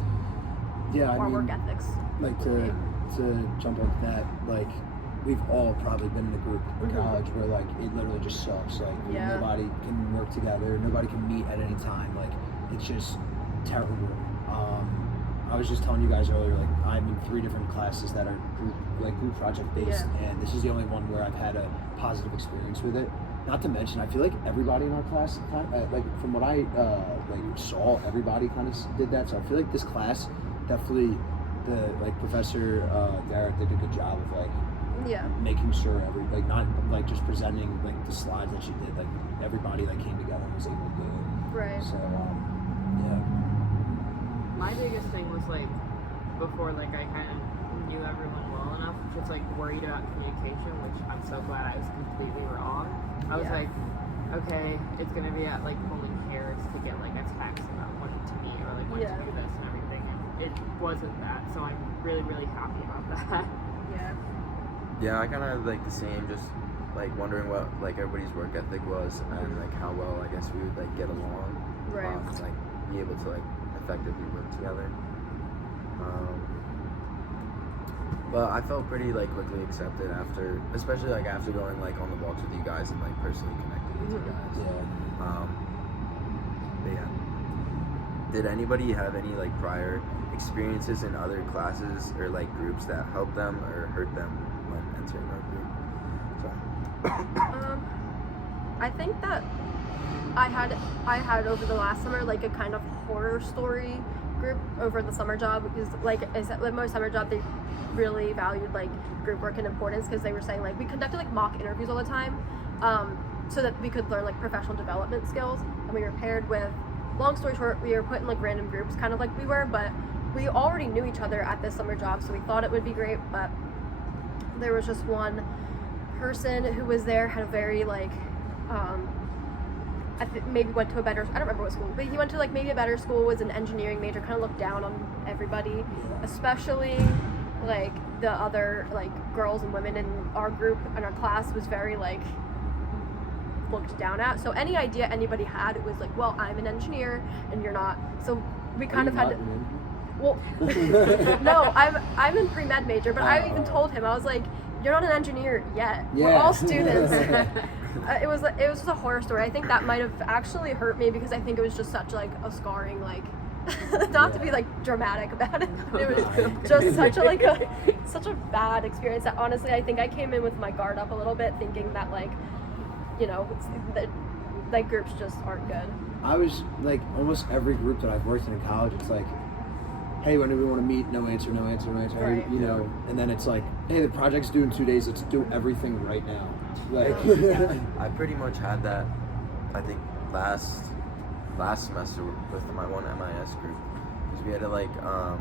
Yeah, I our mean, work ethics like would be. to jump onto that, like we've all probably been in a group in Mhm. college where like it literally just sucks. Like Yeah. nobody can work together, nobody can meet at any time. Like it's just terrible. I was just telling you guys earlier, like I'm in 3 different classes that are group project based, Yeah. and this is the only one where I've had a positive experience with it. Not to mention, I feel like everybody in our class, like from what I like saw, everybody kind of did that. So I feel like this class definitely, the like Professor Garrett did a good job of like Yeah. making sure not like just presenting like the slides that she did, like everybody like came together and was able to do it. Right. So yeah. My biggest thing was like before like I kind of knew everyone well enough, just like worried about communication, which I'm so glad I was completely wrong. I was Yeah. like, okay, it's gonna be at like pulling hairs to get like a text about what to meet or like what Yeah. to do this and everything, and it wasn't that. So I'm really really happy about that. Yeah. Yeah, I kind of like the same, just like wondering what like everybody's work ethic was and like how well I guess we would like get along, Right. and, like be able to like effectively work together. But I felt pretty like quickly accepted after, especially like after going like on the walks with you guys and like personally connecting with you guys. Yeah. But yeah. Did anybody have any like prior experiences in other classes or like groups that helped them or hurt them when entering our group? So. I think that I had over the last summer like a kind of horror story group over the summer job, because like my summer job they really valued like group work and importance, because they were saying like we conducted like mock interviews all the time, so that we could learn like professional development skills, and we were paired with, long story short, we were put in like random groups kind of like we were, but we already knew each other at this summer job, so we thought it would be great. But there was just one person who was there, had a very like maybe went to a better, I don't remember what school, but he went to like maybe a better school, was an engineering major, kind of looked down on everybody, especially like the other like girls and women in our group and our class was very like looked down at. So any idea anybody had, it was like, well, I'm an engineer and you're not. So we kind of had to, well, no, I'm in pre-med major, but I even told him, I was like, you're not an engineer yet. We're Yeah. all students. it was just a horror story. I think that might have actually hurt me because I think it was just such like a scarring, like not to be like dramatic about it. It was just such a bad experience that honestly I think I came in with my guard up a little bit, thinking that like, you know, that like groups just aren't good. I was like almost every group that I've worked in college. It's like, hey, when do we want to meet? No answer, no answer, no answer. Right. You know, and then it's like, hey, the project's due in 2 days. Let's do everything right now. Like, I pretty much had that. I think last semester with my one MIS group, because we had to like I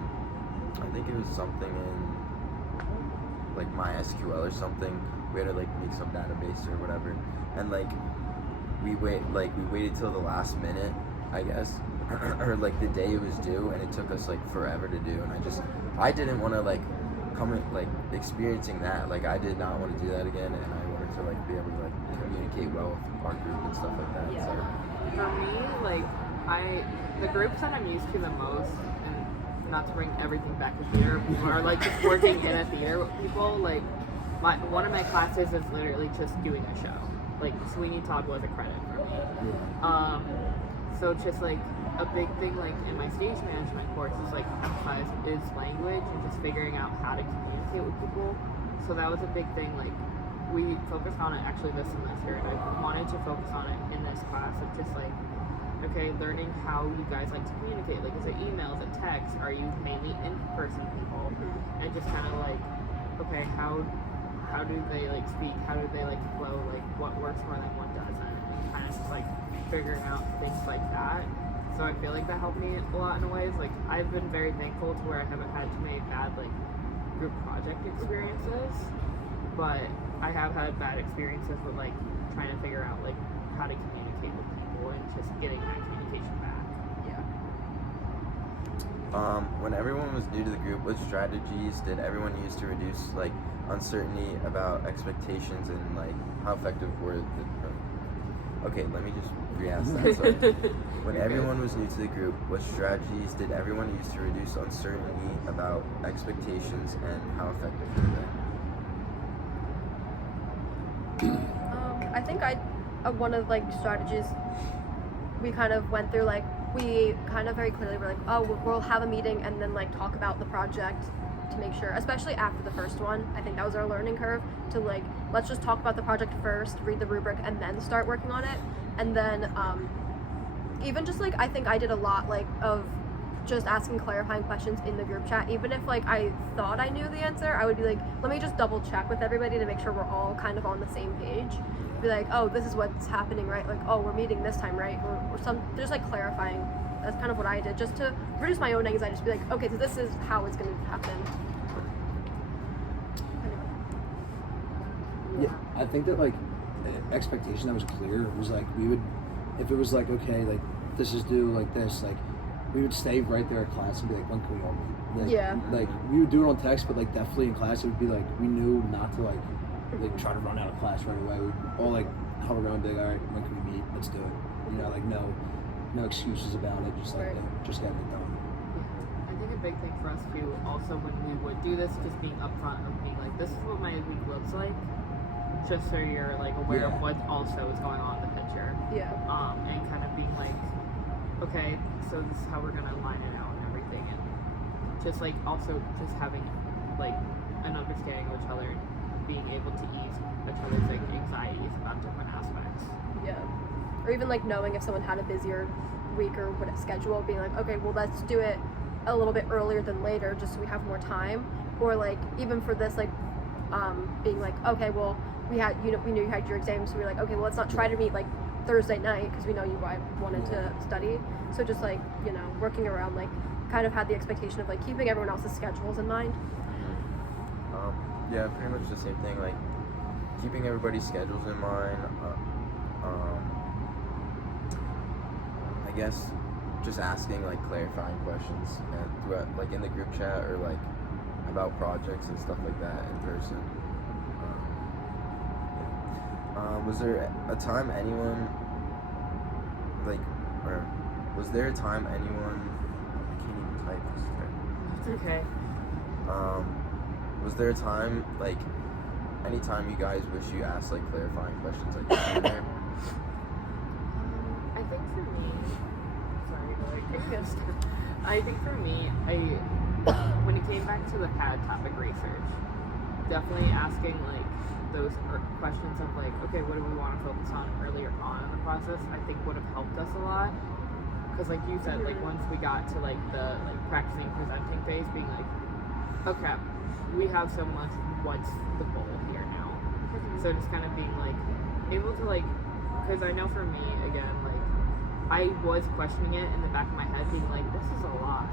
think it was something in like MySQL or something. We had to like make some database or whatever, and like we waited till the last minute, I guess, or like the day it was due, and it took us like forever to do. And I didn't want to like come in, like experiencing that. Like I did not want to do that again, and I wanted to like be able to like communicate well with our group and stuff like that. Yeah. So. For me, like the groups that I'm used to the most, and not to bring everything back to theater, are like just working in a theater with people. Like one of my classes is literally just doing a show. Like Sweeney Todd was a credit for me. So it's just like a big thing like in my stage management course is like emphasized is language and just figuring out how to communicate with people. So that was a big thing. Like we focused on it actually this semester, and I wanted to focus on it in this class of just like, okay, learning how you guys like to communicate. Like, is it emails, is it text? Are you mainly in-person people? And just kind of like, okay, how do they like speak? How do they like flow? Like, what works more than what doesn't? And kind of just like figuring out things like that. So I feel like that helped me a lot in ways. Like, I've been very thankful to where I haven't had too many bad like group project experiences, but I have had bad experiences with like trying to figure out like how to communicate with people and just getting that communication back. Yeah. When everyone was new to the group, what strategies did everyone use to reduce like uncertainty about expectations, and like how effective were the okay, let me just re-ask that. So, when everyone was new to the group, what strategies did everyone use to reduce uncertainty about expectations, and how effective were they? I think one of like strategies we kind of went through, like we kind of very clearly were like, oh, we'll have a meeting and then like talk about the project to make sure, especially after the first one. I think that was our learning curve, to like, let's just talk about the project first, read the rubric, and then start working on it. And then even just like, I think I did a lot like of just asking clarifying questions in the group chat. Even if like I thought I knew the answer, I would be like, let me just double check with everybody to make sure we're all kind of on the same page. Be like, oh, this is what's happening, right? Like, oh, we're meeting this time, right? Or some, just like clarifying. That's kind of what I did, just to reduce my own anxiety. Just be like, okay, so this is how it's going to happen. yeah, I think that like expectation that was clear was like we would, if it was like, okay, like this is due like this, like we would stay right there at class and be like, when can we all meet? Like, Yeah. Like we would do it on text, but like definitely in class it would be like we knew not to like try to run out of class right away. We'd all like huddle around, be like, all right, when can we meet? Let's do it. You know, like no excuses about it. Just like Right. just getting it done. I think a big thing for us too, also when we would do this, just being upfront of being like, this is what my week looks like, just so you're like aware Yeah. of what also is going on in the picture. Yeah. And kind of being like, okay, so this is how we're gonna line it out and everything, and just like also just having like an understanding of each other, and being able to ease each other's like anxieties about different aspects. Yeah. Or even like knowing if someone had a busier week or what schedule, being like, okay, well let's do it a little bit earlier than later, just so we have more time. Or like even for this, like being like, okay, well we knew you had your exams, so we were like, okay, well let's not try to meet like Thursday night because we know you wanted to study. So just like, you know, working around, like kind of had the expectation of like keeping everyone else's schedules in mind. Yeah, pretty much the same thing, like keeping everybody's schedules in mind. I guess just asking like clarifying questions, and throughout, like in the group chat, or like about projects and stuff like that in person. Was there a time anyone like, or was there a time anyone, I can't even type this. It's okay. Was there a time like anytime you guys wish you asked like clarifying questions like that in there? I think for me, sorry, I think for me, when it came back to the pad topic research, definitely asking like those questions of like, okay, what do we want to focus on earlier on in the process, I think would have helped us a lot. Because like you said, like once we got to like the like practicing presenting phase, being like, okay, we have so much, what's the goal here now? So just kind of being like able to like, because I know for me again, like I was questioning it in the back of my head, being like, this is a lot.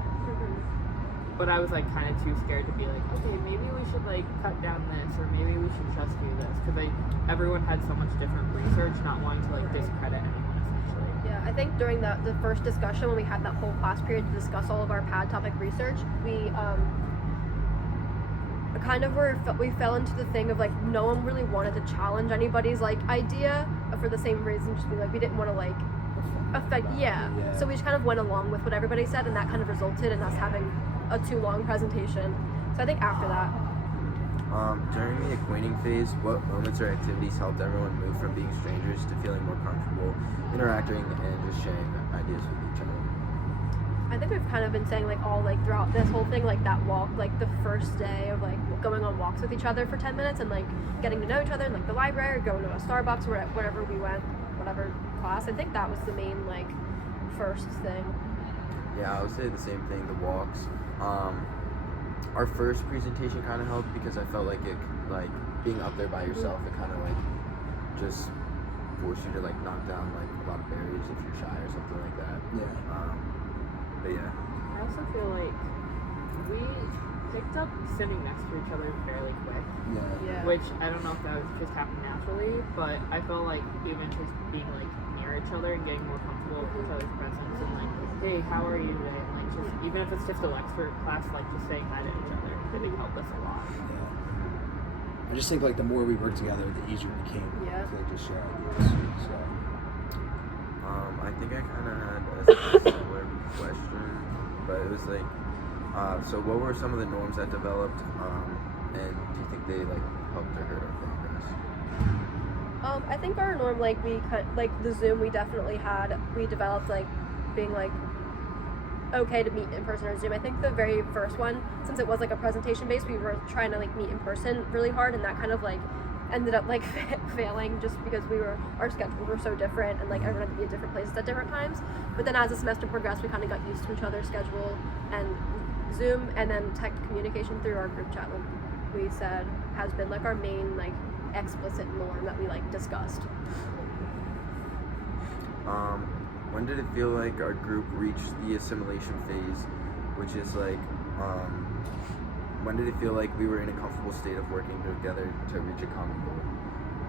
But I was like kind of too scared to be like, okay, maybe we should like cut down this, or maybe we should just do this, because everyone had so much different research, not wanting to like discredit anyone essentially. Yeah, I think during the first discussion when we had that whole class period to discuss all of our pad topic research, we we fell into the thing of like no one really wanted to challenge anybody's like idea for the same reason, just be like we didn't want to like affect so we just kind of went along with what everybody said, and that kind of resulted in us having a too long presentation. So I think after that, During the acquainting phase, what moments or activities helped everyone move from being strangers to feeling more comfortable interacting and just sharing ideas with each other? I think we've kind of been saying like all like throughout this whole thing, like that walk, like the first day of like going on walks with each other for 10 minutes and like getting to know each other in like the library or going to a Starbucks or wherever we went, whatever class. I think that was the main like first thing. Yeah, I would say the same thing, the walks. Our first presentation kind of helped because I felt like it, like being up there by yourself, it kind of like just forced you to like knock down like a lot of barriers if you're shy or something like that. But yeah. I also feel like we picked up sitting next to each other fairly quick. Yeah. Which I don't know if that was just happened naturally, but I felt like even just being like near each other and getting more comfortable with each other's presence and like, hey, how are you today? And like just even if it's just a lecture class, like just saying hi to each other, I think helped us a lot. Yeah. I just think like the more we work together, the easier it became Yeah. to like just share ideas. So I think I kind of had a similar question, but it was like, so what were some of the norms that developed, and do you think they like helped or hurt our progress? I think our norm, like we cut, like the Zoom, we developed like being like okay to meet in person or Zoom. I think the very first one, since it was like a presentation based, we were trying to like meet in person really hard, and that kind of like ended up like failing just because our schedules were so different and like everyone had to be at different places at different times. But then as the semester progressed, we kind of got used to each other's schedule, and Zoom and then text communication through our group chat, like we said, has been like our main like explicit norm that we like discussed. When did it feel like our group reached the assimilation phase, which is like, when did it feel like we were in a comfortable state of working together to reach a common goal?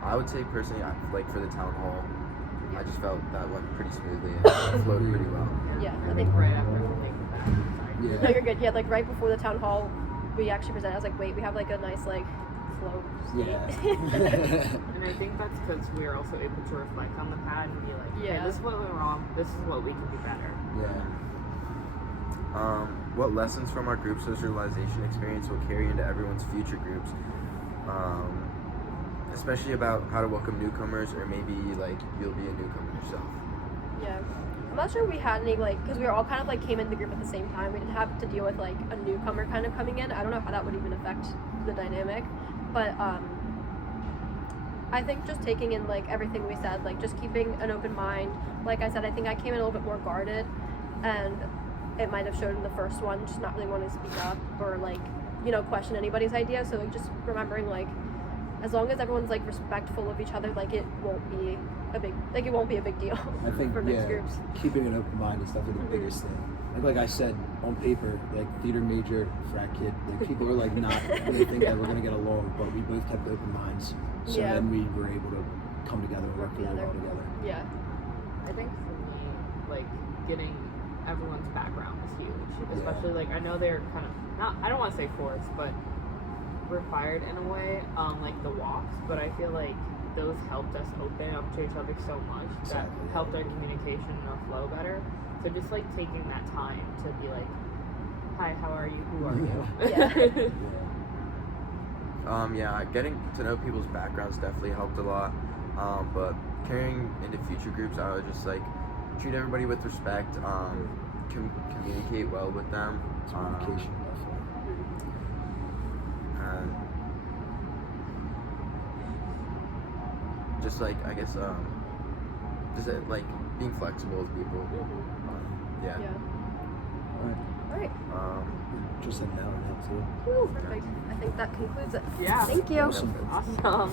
I would say personally, like for the town hall, I just felt that went pretty smoothly and flowed pretty well. Yeah, I think right after something like that. Sorry. No, you're good. Yeah, like right before the town hall, we actually presented. I was like, wait, we have like a nice like flow state. yeah. And I think that's because we were also able to reflect on the pad and be like, Yeah. okay, this is what went wrong, this is what we can do better. What lessons from our group socialization experience will carry into everyone's future groups, especially about how to welcome newcomers, or maybe like you'll be a newcomer yourself? Yeah. I'm not sure we had any like, because we were all kind of like came in the group at the same time. We didn't have to deal with like a newcomer kind of coming in. I don't know how that would even affect the dynamic, but I think just taking in like everything we said, like just keeping an open mind. Like I said, I think I came in a little bit more guarded, and it might have showed in the first one, just not really wanting to speak up or like, you know, question anybody's idea. So like just remembering like, as long as everyone's like respectful of each other, like it won't be a big deal. I think for next groups. keeping an open mind is definitely the biggest thing. Like I said, on paper, like theater major, frat kid, like people are like not really think that we're gonna get along, but we both kept open minds. So Yeah. then we were able to come together and work really well together. Yeah. I think for me, like getting everyone's background is huge. Especially like I know they're kind of not, I don't want to say forced, but required in a way, like the walks, but I feel like those helped us open up to each other so much that Exactly. helped our communication and our flow better. So just like taking that time to be like, hi, how are you? Who are you? Yeah. Yeah. Yeah, getting to know people's backgrounds definitely helped a lot. But carrying into future groups, I would just like treat everybody with respect. Communicate well with them. Communication, definitely. And just like I guess just like being flexible with people. Yeah. Yeah. All right. All right. Just an hour now too. Woo, perfect. I think that concludes it. Yeah. Thank you. Awesome. Awesome.